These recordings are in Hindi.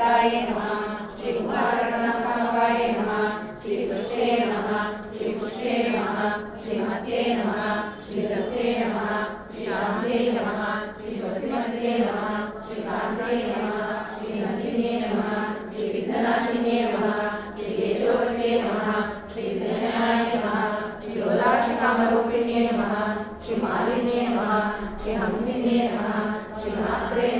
श्रीकान्ताय नमः। श्रीकुमारगणनाथाय नमः। श्रीकृष्णे नमः। श्रीपुष्णे नमः। श्रीमते नमः। श्रीदत्ते नमः। श्रीशान्ते नमः। श्रीस्वस्तिमते नमः। श्रीकान्ते नमः। श्रीनन्दिने नमः। श्रीविघ्ननाशिने नमः। श्रीतेजोवते नमः। श्रीविनयनाय नमः। श्रीलोलाक्षिकामरूपिणे नमः। श्रीमालिन्ये नमः। श्रीहंसिने नमः। श्रीमात्रे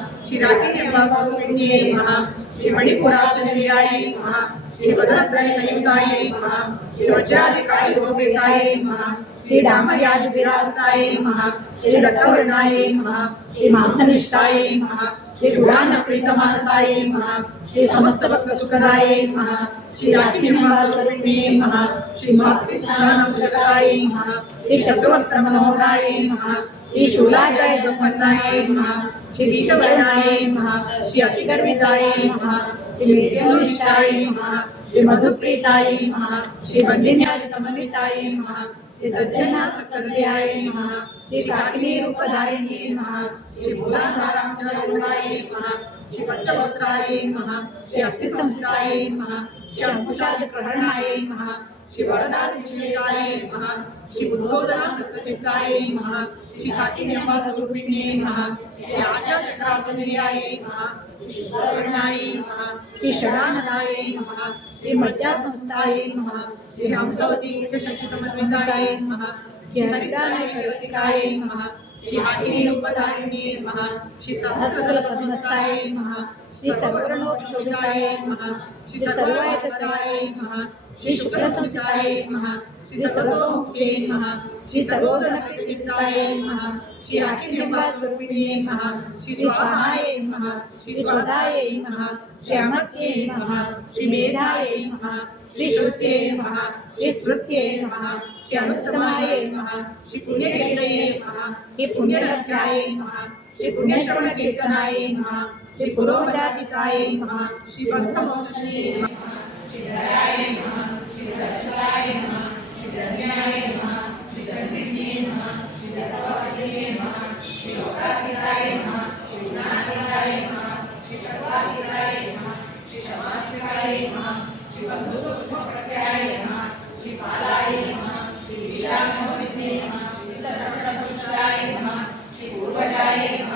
श्री राखी निवासोपिण्ये नमः श्री मणिपुरार्चनवीराय नमः श्री भद्रत्रय संयुताय नमः श्री वज्राधिकाय गोपेताय नमः श्री डामयाज विराजताय नमः श्री रक्तवर्णाय नमः श्री मांसनिष्ठाय नमः श्री गुणान प्रीतमानसाय नमः श्री समस्त भक्त सुखदाय नमः श्री राखी निवासोपिण्ये नमः श्री स्वात्सिष्ठान पुजकाय नमः श्री चतुर्वक्त्र मनोहराय नमः श्री शूलाय संपन्नाय नमः श्री कवरणाय नमः श्री अतिगर्विताय नमः श्री विद्याविष्टाय नमः श्री मधुप्रीताय नमः श्री बंदिन्याय समन्विताय नमः श्री सज्जना सकल्याय नमः श्री काकिनी रूपधारिणी नमः श्री भूलाधारांतराय नमः श्री पंचपत्राय नमः श्री अस्थिसंस्थाय नमः श्री अंकुशादि प्रहरणाय नमः श्री वरदान चिन्ताय नमः श्री बुद्धोदना सत्यचित्ताय नमः श्री साकी व्यंबा स्वरूपिणे नमः श्री आज्ञा चक्रार्थनिलयाय नमः श्री सुवर्णाय नमः श्री शरणाननाय नमः श्री मध्या संस्थाय नमः श्री हंसवती शक्ति समन्विताय नमः श्री हरिदानाय व्यवस्थिताय नमः श्री हाकिनी रूपधारिणे नमः श्री सहस्रदल पद्मस्थाय नमः श्री सर्वणोक्षोभिताय नमः श्री सर्वायतताय नमः श्री शुक्रसंस्थाय नमः श्री सर्वतोमुख्ये नमः श्री सर्वोदनकृतचित्ताय नमः श्री अखिलम्बास्वरूपिण्ये नमः श्री स्वाहाय नमः श्री स्वदाय नमः श्री अमत्ये नमः श्री मेधाय नमः श्री श्रुत्ये नमः श्री श्रुत्ये नमः श्री अनुत्तमाय नमः श्री पुण्यकेन्द्रये नमः श्री पुण्यरत्नाय नमः श्री पुण्यश्रवण कीर्तनाय नमः श्री पुरोपराजिताय नमः श्री भक्तमोचने नमः श्री दयाय नमः श्री दशराय नमः श्री धन्याय नमः श्री धन्यने नमः श्री धर्मवर्धने नमः श्री लोकाधिताय नमः श्री गुणाधिताय नमः श्री सर्वाधिताय नमः श्री समाधिताय नमः श्री बंधुत्वप्रत्याय नमः श्री पालाय नमः श्री लीलामोहिने नमः श्री तत्सदुष्टाय नमः श्री पूर्वजाय नमः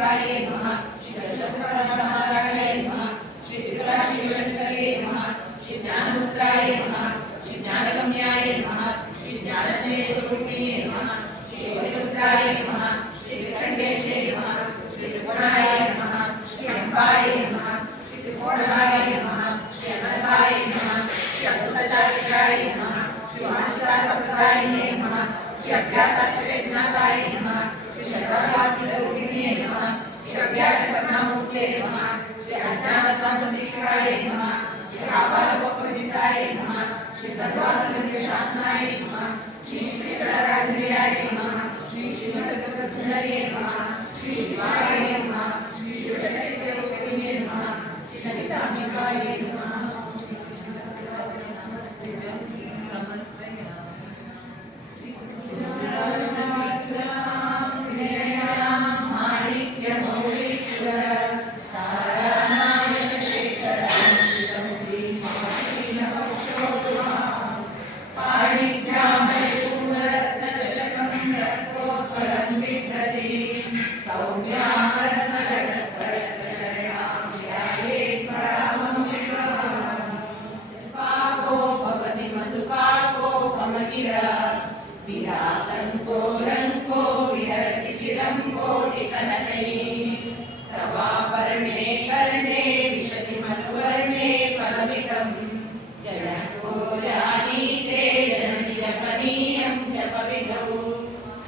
महाकाय नमः। शिवशत्रसंहाराय नमः। श्री त्रिपुराशिवशङ्करे नमः। श्री ज्ञानमुद्राय नमः। श्री ज्ञानगम्याय नमः। श्री ज्ञानज्ञेयस्वरूपिणे नमः। श्री वरिमुद्राय नमः। श्री विखण्डेशे नमः। श्री त्रिपुराय नमः। श्री अम्बाय नमः। श्री त्रिपुराय नमः। श्री अनर्भाय नमः। श्री अद्भुतचारिकाय नमः। श्री वाचितार्थप्रदाय नमः। षड्व्यासाक्षरेन्द्राकारे नमः षड्वाकात्मकरूपिणे नमः षड्व्याजकर्णामूर्ते नमः श्री अज्ञानकान्तदीपिकाय नमः श्री आपादगोपविदिताय नमः श्री सर्वानन्दशासनाय नमः श्री श्रीकणराजनिलयाय नमः श्री श्रीमदसुन्दरये नमः श्री शिवाय नमः श्री शिवशक्तिरूपिणे नमः श्री ललिताम्बिकाय नमः समर्पयामि Yeah.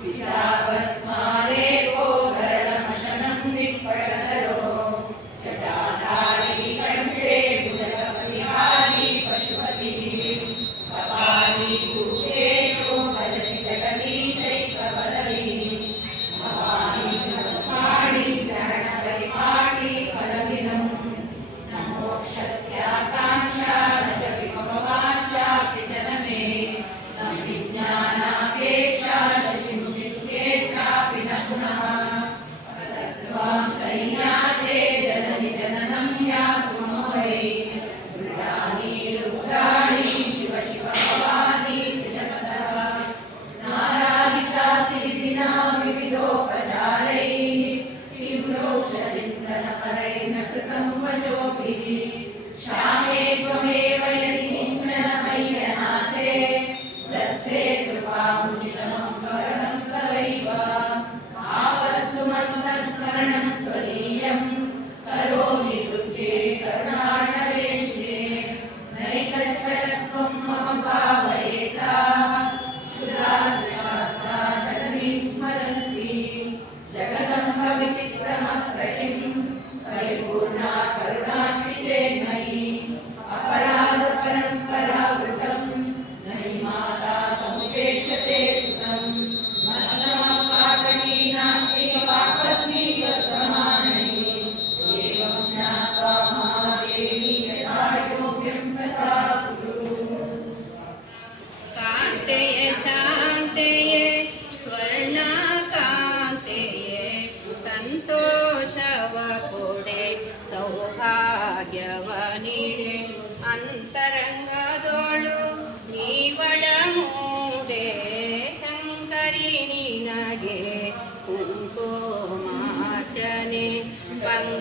to संयाते जननि जननं या कुमवै रुद्राणी रुद्राणी शिव शिव भवानी त्रिजपदः नाराजिता सिरिदिना विविधोपचारैः किं रोषचिन्तनपरैर्न कृतं वचोभिः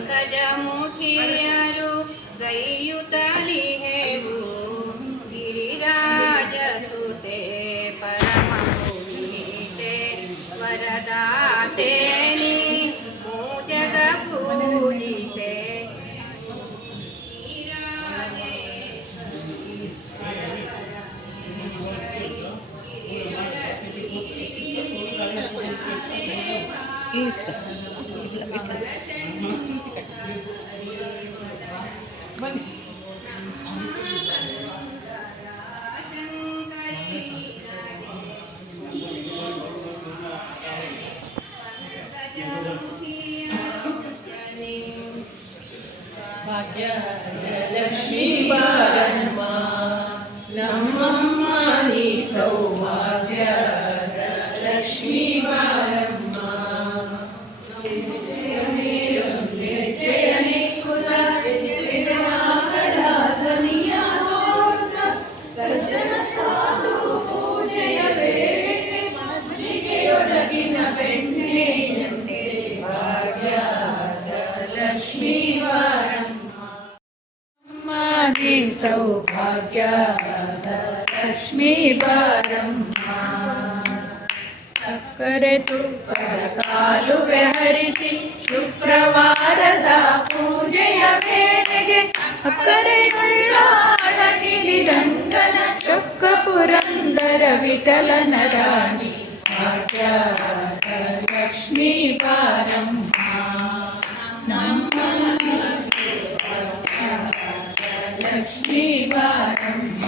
ಪಂಕಜಮುಖಿಯರು ಗೈಯುತ್ತಲಿಹೆವು ಗಿರಿರಾಜಸುತೆ ಪರಮಪುನೀತೆ ವರದಾತೇನಿ ಮೂಜಗ ಪೂಜಿತೆ Eita. ಲಕ್ಷ್ಮೀ ಬಾರಮ್ಮ ನಮ್ಮಮ್ಮ ನೀ ಸೌಭಾಗ್ಯ, ಲಕ್ಷ್ಮೀ ಬಾರಮ್ಮ ಸಜ್ಜನ ಸಾಧು ಪೂಜೆಯ ವೇಳೆ ಮಜ್ಜಿಗೆಯೊಳಗಿನ ಬೆಣ್ಣೆಯಂತೆ ಭಾಗ್ಯದ ಲಕ್ಷ್ಮೀ ಮಾಗಿ ಸೌಭಾಗ್ಯದ ಲಕ್ಷ್ಮೀ ಬಾರಮ್ಮ ಸಕ್ಕರೆ ತುಪ್ಪದ ಕಾಲುವೆ ಹರಿಸಿ ಶುಕ್ರವಾರದ ಪೂಜೆಯ ವೇಳೆಗೆ ಅಕ್ಕರೆಯುಳ್ಳ ಅಳಗಿರಿ ರಂಗನ ಚೊಕ್ಕ ಪುರಂದರ ವಿಠಲನ ರಾಣಿ ಭಾಗ್ಯದ ಲಕ್ಷ್ಮೀ లక్ష్మీ వారమ్మ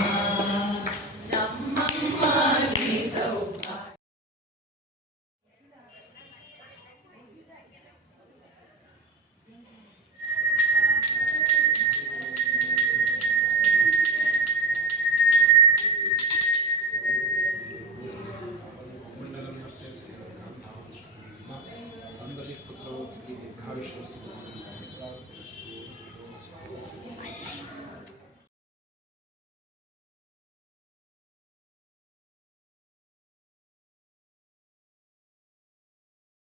ಸಂದಲಿ ಪುತ್ರವೋ ತಿಳಿ ದೀರ್ಘಾಯುಷ್ಯಸ್ತು